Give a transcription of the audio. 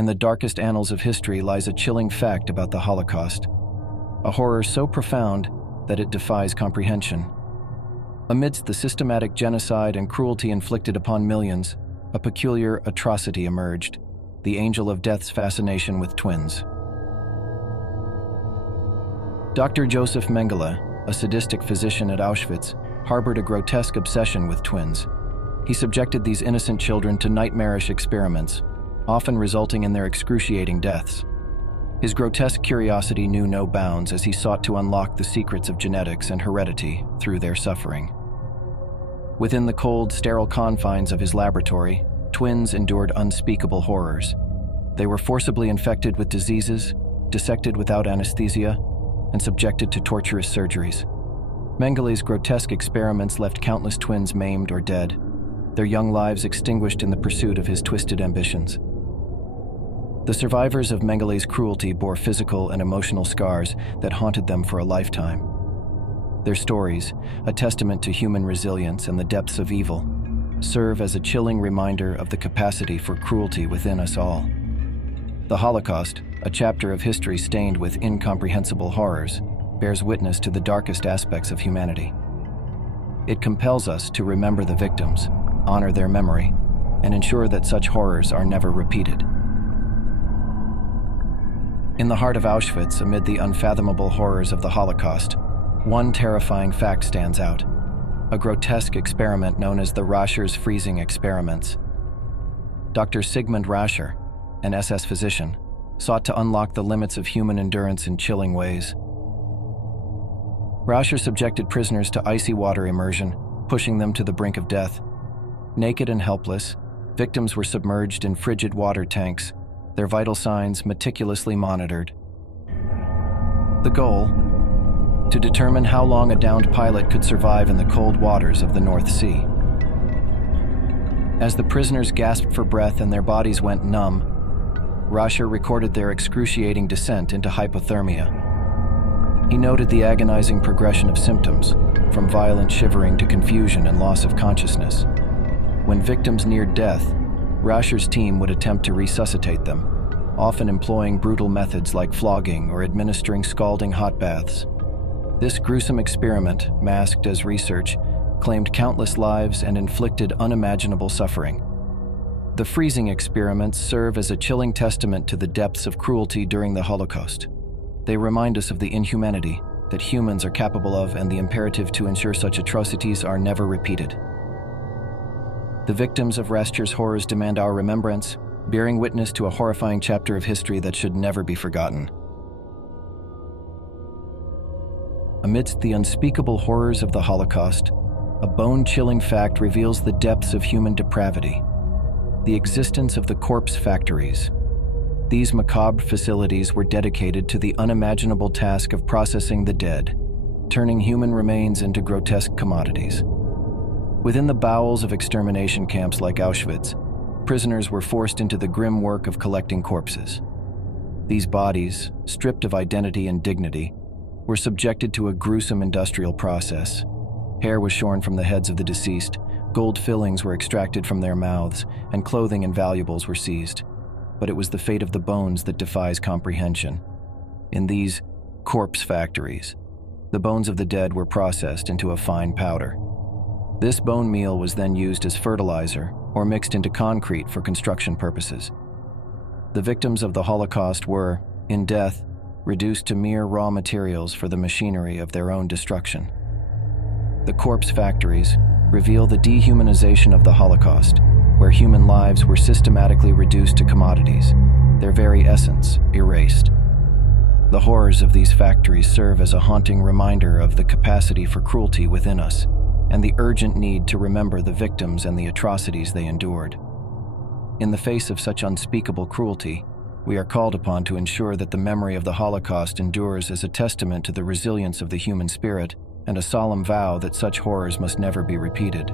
in the darkest annals of history lies a chilling fact about the Holocaust, a horror so profound that it defies comprehension. Amidst the systematic genocide and cruelty inflicted upon millions, a peculiar atrocity emerged, the angel of death's fascination with twins. Dr. Joseph Mengele, a sadistic physician at Auschwitz, harbored a grotesque obsession with twins. He subjected these innocent children to nightmarish experiments, often resulting in their excruciating deaths. His grotesque curiosity knew no bounds as he sought to unlock the secrets of genetics and heredity through their suffering. Within the cold, sterile confines of his laboratory, twins endured unspeakable horrors. They were forcibly infected with diseases, dissected without anesthesia, and subjected to torturous surgeries. Mengele's grotesque experiments left countless twins maimed or dead, their young lives extinguished in the pursuit of his twisted ambitions. The survivors of Mengele's cruelty bore physical and emotional scars that haunted them for a lifetime. Their stories, a testament to human resilience and the depths of evil, serve as a chilling reminder of the capacity for cruelty within us all. The Holocaust, a chapter of history stained with incomprehensible horrors, bears witness to the darkest aspects of humanity. It compels us to remember the victims, honor their memory, and ensure that such horrors are never repeated. In the heart of Auschwitz, amid the unfathomable horrors of the Holocaust, one terrifying fact stands out: a grotesque experiment known as the Rascher's freezing experiments. Dr. Sigmund Rascher, an SS physician, sought to unlock the limits of human endurance in chilling ways. Rascher subjected prisoners to icy water immersion, pushing them to the brink of death. Naked and helpless, victims were submerged in frigid water tanks, their vital signs meticulously monitored. The goal: to determine how long a downed pilot could survive in the cold waters of the North Sea. As the prisoners gasped for breath and their bodies went numb, Rascher recorded their excruciating descent into hypothermia. He noted the agonizing progression of symptoms, from violent shivering to confusion and loss of consciousness. When victims neared death, Rascher's team would attempt to resuscitate them, often employing brutal methods like flogging or administering scalding hot baths. This gruesome experiment, masked as research, claimed countless lives and inflicted unimaginable suffering. The freezing experiments serve as a chilling testament to the depths of cruelty during the Holocaust. They remind us of the inhumanity that humans are capable of and the imperative to ensure such atrocities are never repeated. The victims of Rascher's horrors demand our remembrance, bearing witness to a horrifying chapter of history that should never be forgotten. Amidst the unspeakable horrors of the Holocaust, a bone-chilling fact reveals the depths of human depravity: the existence of the corpse factories. These macabre facilities were dedicated to the unimaginable task of processing the dead, turning human remains into grotesque commodities. Within the bowels of extermination camps like Auschwitz, prisoners were forced into the grim work of collecting corpses. These bodies, stripped of identity and dignity, were subjected to a gruesome industrial process. Hair was shorn from the heads of the deceased, gold fillings were extracted from their mouths, and clothing and valuables were seized. But it was the fate of the bones that defies comprehension. In these corpse factories, the bones of the dead were processed into a fine powder. This bone meal was then used as fertilizer or mixed into concrete for construction purposes. The victims of the Holocaust were, in death, reduced to mere raw materials for the machinery of their own destruction. The corpse factories reveal the dehumanization of the Holocaust, where human lives were systematically reduced to commodities, their very essence erased. The horrors of these factories serve as a haunting reminder of the capacity for cruelty within us, and the urgent need to remember the victims and the atrocities they endured. In the face of such unspeakable cruelty, we are called upon to ensure that the memory of the Holocaust endures as a testament to the resilience of the human spirit and a solemn vow that such horrors must never be repeated.